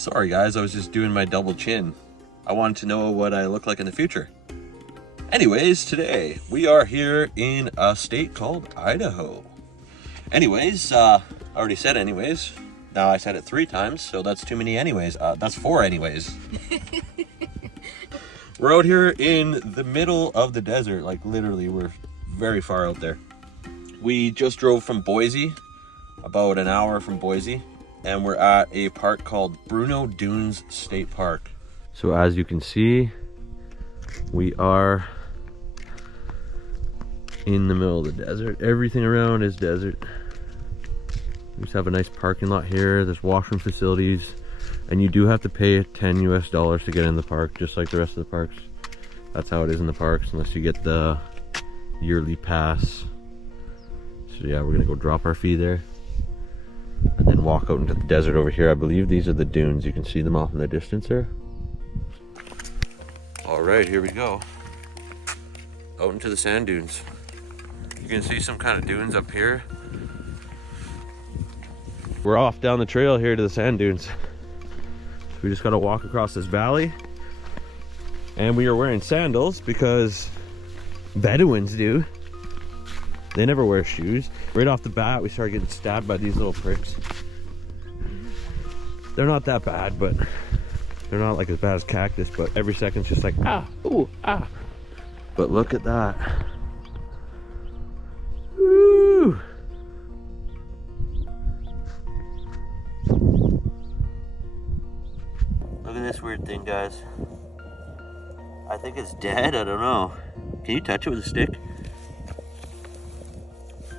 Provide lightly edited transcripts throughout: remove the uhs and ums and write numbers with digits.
Sorry guys, I was just doing my double chin. I wanted to know what I look like in the future. Anyways, today we are here in a state called Idaho. Anyways, I already said anyways. Now I said it 3 times, so that's too many anyways. That's 4 anyways. We're out here in the middle of the desert, like literally we're very far out there. We just drove from Boise, about an hour from Boise, and we're at a park called Bruneau Dunes State Park. So as you can see, we are in the middle of the desert. Everything around is desert. We just have a nice parking lot here. There's washroom facilities, and you do have to pay $10 US to get in the park, just like the rest of the parks. That's how it is in the parks, unless you get the yearly pass. So yeah, we're gonna go drop our fee there and then walk out into the desert over here. I believe these are the dunes. You can see them off in the distance there. All right, here we go. Out into the sand dunes. You can see some kind of dunes up here. We're off down the trail here to the sand dunes. We just gotta walk across this valley. And we are wearing sandals because Bedouins do. They never wear shoes. Right off the bat, we started getting stabbed by these little pricks. They're not that bad, but they're not like as bad as cactus, but every second's just like, ah, ooh, ah. But look at that. Woo! Look at this weird thing, guys. I think it's dead, I don't know. Can you touch it with a stick?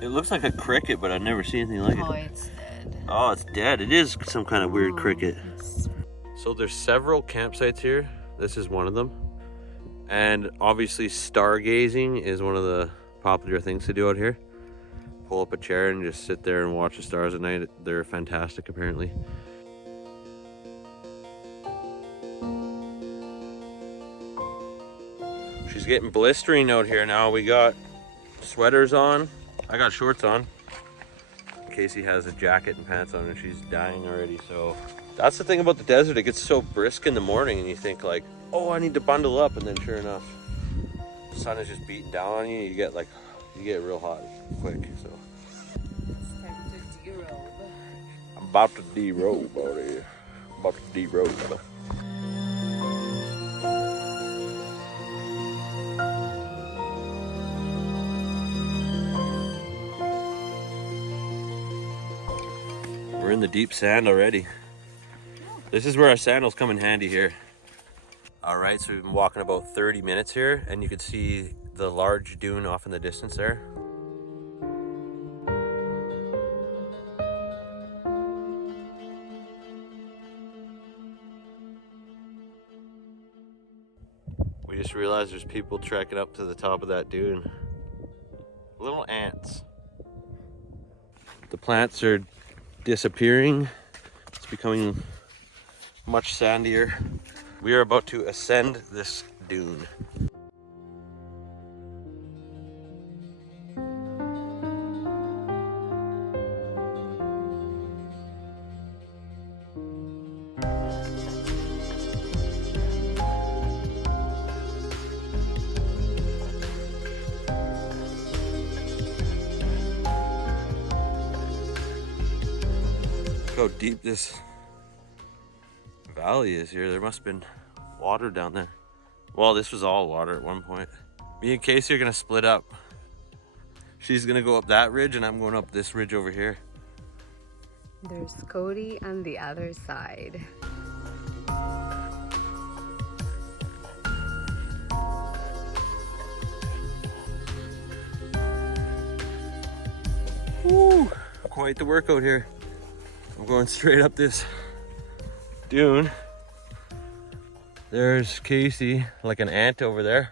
It looks like a cricket, but I've never seen anything like it. Oh, it's dead. Oh, it's dead. It is some kind of weird cricket. So there's several campsites here. This is one of them. And obviously stargazing is one of the popular things to do out here. Pull up a chair and just sit there and watch the stars at night. They're fantastic, apparently. She's getting blistering out here now. We got sweaters on. I got shorts on. Casey has a jacket and pants on and she's dying already. So that's the thing about the desert. It gets so brisk in the morning and you think like, oh, I need to bundle up. And then sure enough, the sun is just beating down on you. You get real hot quick. So It's time to derobe. I'm about to derobe out here. About to derobe. We're in the deep sand already. This is where our sandals come in handy here. All right, so we've been walking about 30 minutes here and you can see the large dune off in the distance there. We just realized there's people trekking up to the top of that dune. Little ants. The plants are disappearing. It's becoming much sandier. We are about to ascend this dune. Look how deep this valley is here. There must have been water down there. Well, this was all water at one point. Me and Casey are gonna split up. She's gonna go up that ridge and I'm going up this ridge over here. There's Cody on the other side. Woo! Quite the workout here. I'm going straight up this dune. There's Casey, like an ant over there.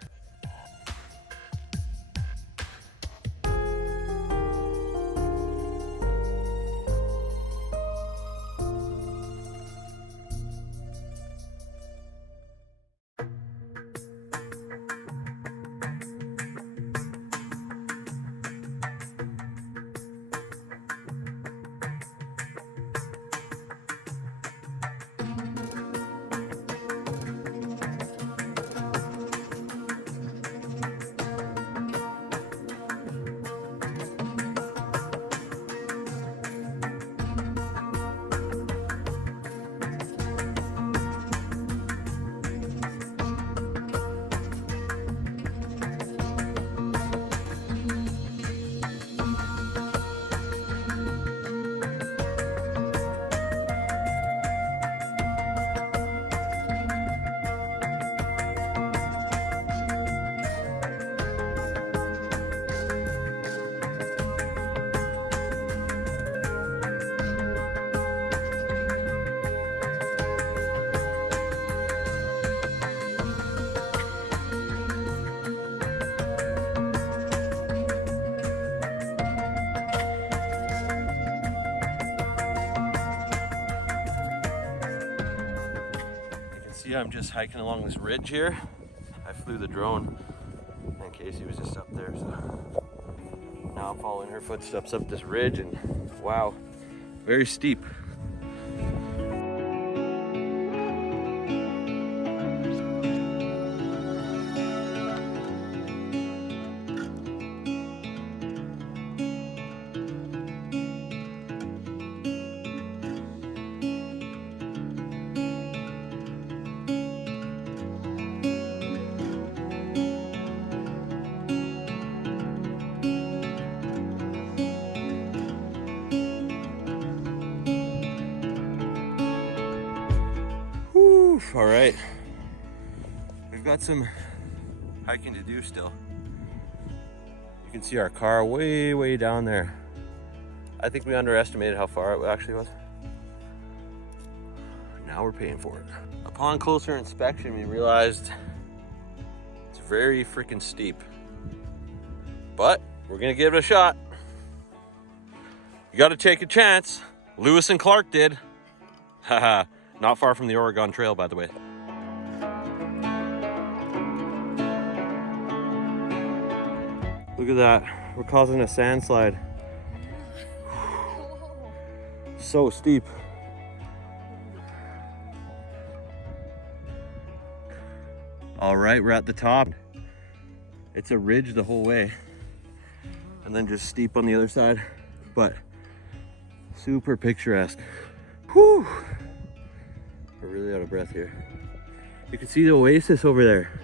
see I'm just hiking along this ridge here. I flew the drone and Casey was just up there, so now I'm following her footsteps up this ridge, and wow, very steep. All right, we've got some hiking to do still. You can see our car way down there. I think we underestimated how far it actually was. Now we're paying for it. Upon closer inspection, we realized it's very freaking steep, but we're gonna give it a shot. You gotta take a chance. Lewis and Clark did. Haha. Not far from the Oregon Trail, by the way. Look at that. We're causing a sand slide. So steep. All right, we're at the top. It's a ridge the whole way, and then just steep on the other side, but super picturesque. Whew. We're really out of breath here. You can see the oasis over there.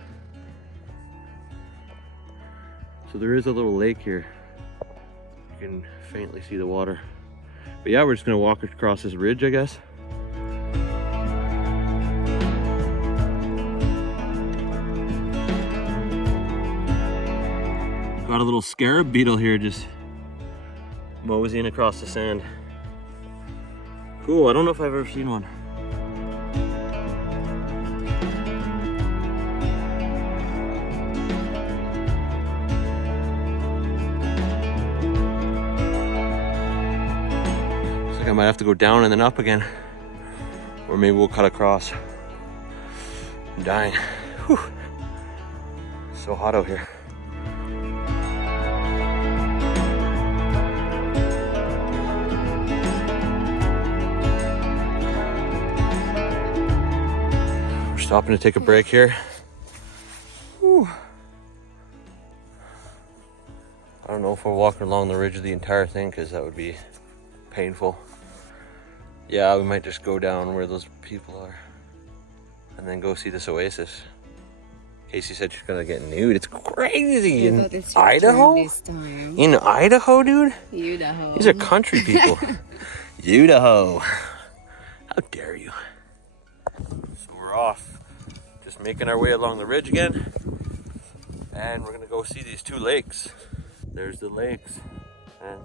So there is a little lake here. You can faintly see the water. But yeah, we're just gonna walk across this ridge, I guess. Got a little scarab beetle here just moseying across the sand. Cool, I don't know if I've ever seen one. I might have to go down and then up again, or maybe we'll cut across. I'm dying. Whew. So hot out here. We're stopping to take a break here. Whew. I don't know if we're walking along the ridge of the entire thing, because that would be painful. Yeah, we might just go down where those people are and then go see this oasis. Casey said she's gonna get nude. It's crazy. In Idaho? In Idaho, dude? Idaho. These are country people. Idaho. How dare you? So we're off. Just making our way along the ridge again. And we're gonna go see these two lakes. There's the lakes. And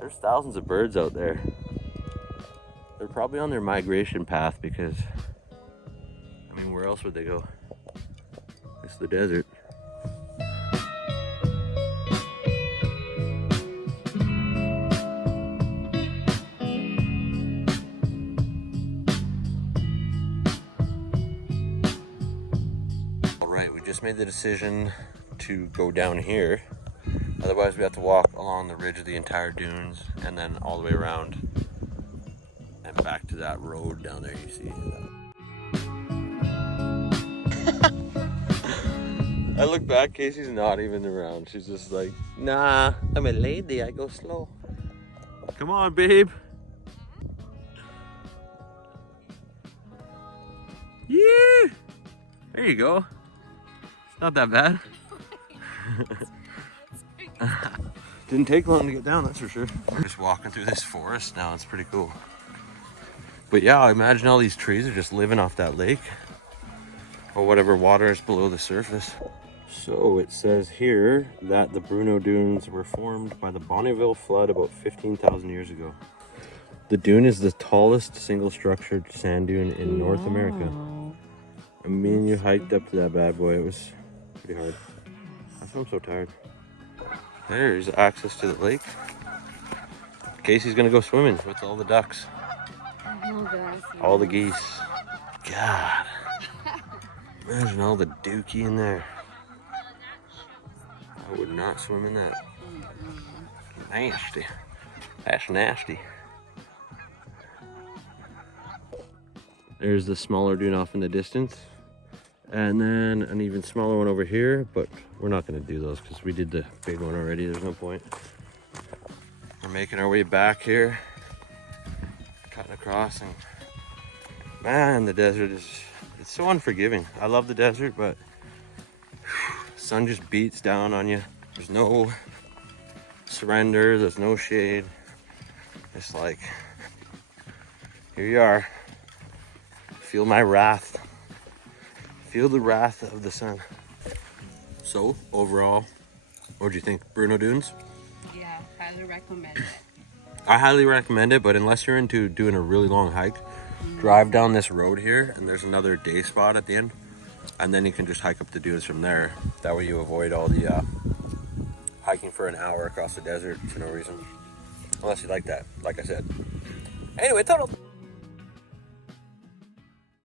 there's thousands of birds out there. They're probably on their migration path because, I mean, where else would they go? It's the desert. All right, we just made the decision to go down here. Otherwise, we have to walk along the ridge of the entire dunes and then all the way around and back to that road down there you see. I look back, Casey's not even around. She's just like, nah, I'm a lady, I go slow. Come on, babe. Yeah, there you go. It's not that bad. Didn't take long to get down, that's for sure. We're just walking through this forest now, it's pretty cool. But yeah, I imagine all these trees are just living off that lake or whatever water is below the surface. So it says here that the Bruneau Dunes were formed by the Bonneville flood about 15,000 years ago. The dune is the tallest single structured sand dune in North America. I mean, you hiked up to that bad boy. It was pretty hard. I'm so tired. There's access to the lake. Casey's gonna go swimming with all the ducks. All the geese. God. Imagine all the dookie in there. I would not swim in that. Nasty. That's nasty. There's the smaller dune off in the distance. And then an even smaller one over here, but we're not gonna do those because we did the big one already. There's no point. We're making our way back here, cutting across, and man, the desert it's so unforgiving. I love the desert, but the sun just beats down on you. There's no surrender, there's no shade. It's like, here you are. Feel my wrath. Feel the wrath of the sun. So, overall, what do you think? Bruneau Dunes? Yeah, highly recommend it. I highly recommend it, but unless you're into doing a really long hike, drive down this road here, and there's another day spot at the end, and then you can just hike up the dunes from there. That way you avoid all the hiking for an hour across the desert for no reason. Unless you like that, like I said. Anyway, total.